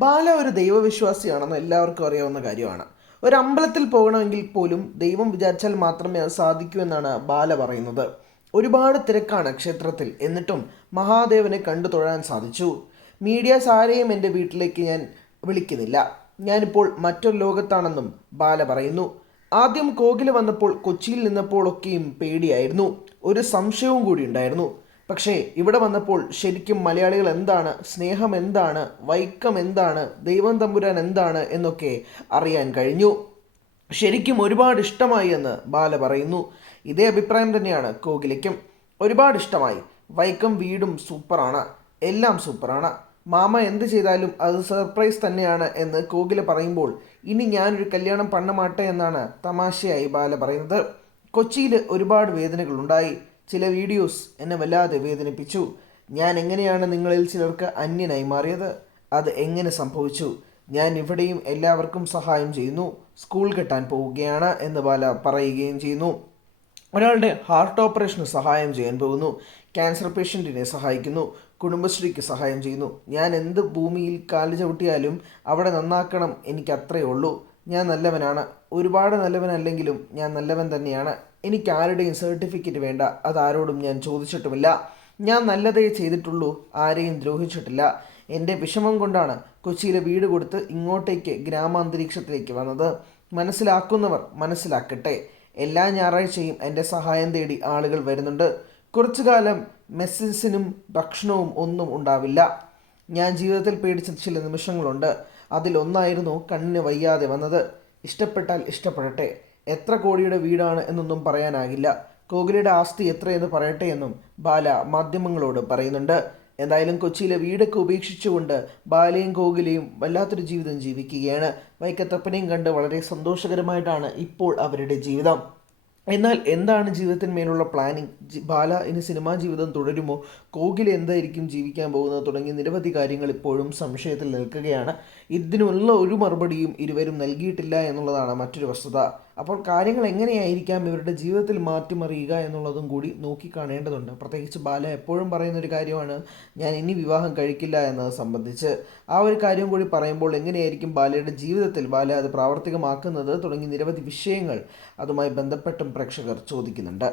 ബാല ഒരു ദൈവവിശ്വാസിയാണെന്ന് എല്ലാവർക്കും അറിയാവുന്ന കാര്യമാണ്. ഒരു അമ്പലത്തിൽ പോകണമെങ്കിൽ പോലും ദൈവം വിചാരിച്ചാൽ മാത്രമേ അത് സാധിക്കൂ എന്നാണ് ബാല പറയുന്നത്. ഒരുപാട് തിരക്കാണ് ക്ഷേത്രത്തിൽ, എന്നിട്ടും മഹാദേവനെ കണ്ടു തൊഴാൻ സാധിച്ചു. മീഡിയാസ് ആരെയും എൻ്റെ വീട്ടിലേക്ക് ഞാൻ വിളിക്കുന്നില്ല, ഞാനിപ്പോൾ മറ്റൊരു ലോകത്താണെന്നും ബാല പറയുന്നു. ആദ്യം കോകില വന്നപ്പോൾ കൊച്ചിയിൽ നിന്നപ്പോഴൊക്കെയും പേടിയായിരുന്നു, ഒരു സംശയവും കൂടി ഉണ്ടായിരുന്നു. പക്ഷേ ഇവിടെ വന്നപ്പോൾ ശരിക്കും മലയാളികൾ എന്താണ്, സ്നേഹം എന്താണ്, വൈക്കം എന്താണ്, ദൈവം തമ്പുരാൻ എന്താണ് എന്നൊക്കെ അറിയാൻ കഴിഞ്ഞു. ശരിക്കും ഒരുപാട് ഇഷ്ടമായി എന്ന് ബാല പറയുന്നു. ഇതേ അഭിപ്രായം തന്നെയാണ് കോകിലയ്ക്കും. ഒരുപാട് ഇഷ്ടമായി. വൈക്കം വീടും സൂപ്പറാണ്, എല്ലാം സൂപ്പറാണ്. മാമ എന്ത് ചെയ്താലും അത് സർപ്രൈസ് തന്നെയാണ് എന്ന് കോകില പറയുമ്പോൾ ഇനി ഞാനൊരു കല്യാണം പണ്ണമാട്ടെ എന്നാണ് തമാശയായി ബാല പറയുന്നത്. കൊച്ചിയിൽ ഒരുപാട് വേദനകളുണ്ടായി. ചില വീഡിയോസ് എന്നെ വല്ലാതെ വേദനിപ്പിച്ചു. ഞാൻ എങ്ങനെയാണ് നിങ്ങളിൽ ചിലർക്ക് അന്യനായി മാറിയത്? അത് എങ്ങനെ സംഭവിച്ചു? ഞാൻ ഇവിടെയും എല്ലാവർക്കും സഹായം ചെയ്യുന്നു. സ്കൂൾ കെട്ടാൻ പോവുകയാണ് എന്ന് ബാല പറയുകയും ചെയ്യുന്നു. ഒരാളുടെ ഹാർട്ട് ഓപ്പറേഷന് സഹായം ചെയ്യാൻ പോകുന്നു. ക്യാൻസർ പേഷ്യൻറ്റിനെ സഹായിക്കുന്നു. കുടുംബശ്രീക്ക് സഹായം ചെയ്യുന്നു. ഞാൻ എന്ത് ഭൂമിയിൽ കാല് ചവിട്ടിയാലും അവിടെ നന്നാക്കണം, എനിക്ക് അത്രയേ ഉള്ളൂ. ഞാൻ നല്ലവനാണ്, ഒരുപാട് നല്ലവനല്ലെങ്കിലും ഞാൻ നല്ലവൻ തന്നെയാണ്. എനിക്ക് ആരുടെയും സർട്ടിഫിക്കറ്റ് വേണ്ട, അതാരോടും ഞാൻ ചോദിച്ചിട്ടുമില്ല. ഞാൻ നല്ലതേ ചെയ്തിട്ടുള്ളൂ, ആരെയും ദ്രോഹിച്ചിട്ടില്ല. എൻ്റെ വിഷമം കൊണ്ടാണ് കൊച്ചിയിലെ വീട് കൊടുത്ത് ഇങ്ങോട്ടേക്ക് ഗ്രാമാന്തരീക്ഷത്തിലേക്ക് വന്നത്. മനസ്സിലാക്കുന്നവർ മനസ്സിലാക്കട്ടെ. എല്ലാ ഞായറാഴ്ചയും എൻ്റെ സഹായം തേടി ആളുകൾ വരുന്നുണ്ട്. കുറച്ചു കാലം മെസ്സേഴ്സിനും ഭക്ഷണവും ഒന്നും ഉണ്ടാവില്ല. ഞാൻ ജീവിതത്തിൽ പേടിച്ച ചില നിമിഷങ്ങളുണ്ട്. അതിലൊന്നായിരുന്നു കണ്ണിന് വയ്യാതെ വന്നത്. ഇഷ്ടപ്പെട്ടാൽ ഇഷ്ടപ്പെടട്ടെ. എത്ര കോടിയുടെ വീടാണ് എന്നൊന്നും പറയാനാകില്ല. കോഹ്ലിയുടെ ആസ്തി എത്രയെന്ന് പറയട്ടെ എന്നും ബാല മാധ്യമങ്ങളോട് പറയുന്നുണ്ട്. എന്തായാലും കൊച്ചിയിലെ വീടൊക്കെ ഉപേക്ഷിച്ചുകൊണ്ട് ബാലയും കോഹ്ലിയും വല്ലാത്തൊരു ജീവിതം ജീവിക്കുകയാണ്. വൈക്കത്തപ്പനെയും കണ്ട് വളരെ സന്തോഷകരമായിട്ടാണ് ഇപ്പോൾ അവരുടെ ജീവിതം. എന്നാൽ എന്താണ് ജീവിതത്തിന്മേലുള്ള പ്ലാനിങ്? ബാല ഇനി സിനിമാ ജീവിതം തുടരുമോ? കോഹ്ലി എന്തായിരിക്കും ജീവിക്കാൻ പോകുന്നത് തുടങ്ങി നിരവധി കാര്യങ്ങൾ ഇപ്പോഴും സംശയത്തിൽ നിൽക്കുകയാണ്. ഇതിനുള്ള ഒരു മറുപടിയും ഇരുവരും നൽകിയിട്ടില്ല എന്നുള്ളതാണ് മറ്റൊരു വസ്തുത. അപ്പോൾ കാര്യങ്ങൾ എങ്ങനെയായിരിക്കാം ഇവരുടെ ജീവിതത്തിൽ മാറ്റിമറിയുക എന്നുള്ളതും കൂടി നോക്കിക്കാണേണ്ടതുണ്ട്. പ്രത്യേകിച്ച് ബാല എപ്പോഴും പറയുന്നൊരു കാര്യമാണ്, ഞാൻ ഇനി വിവാഹം കഴിക്കില്ല എന്നത് സംബന്ധിച്ച്. ആ ഒരു കാര്യം കൂടി പറയുമ്പോൾ എങ്ങനെയായിരിക്കും ബാലയുടെ ജീവിതത്തിൽ ബാല അത് പ്രാവർത്തികമാക്കുന്നത് തുടങ്ങി നിരവധി വിഷയങ്ങൾ അതുമായി ബന്ധപ്പെട്ടും പ്രേക്ഷകർ ചോദിക്കുന്നുണ്ട്.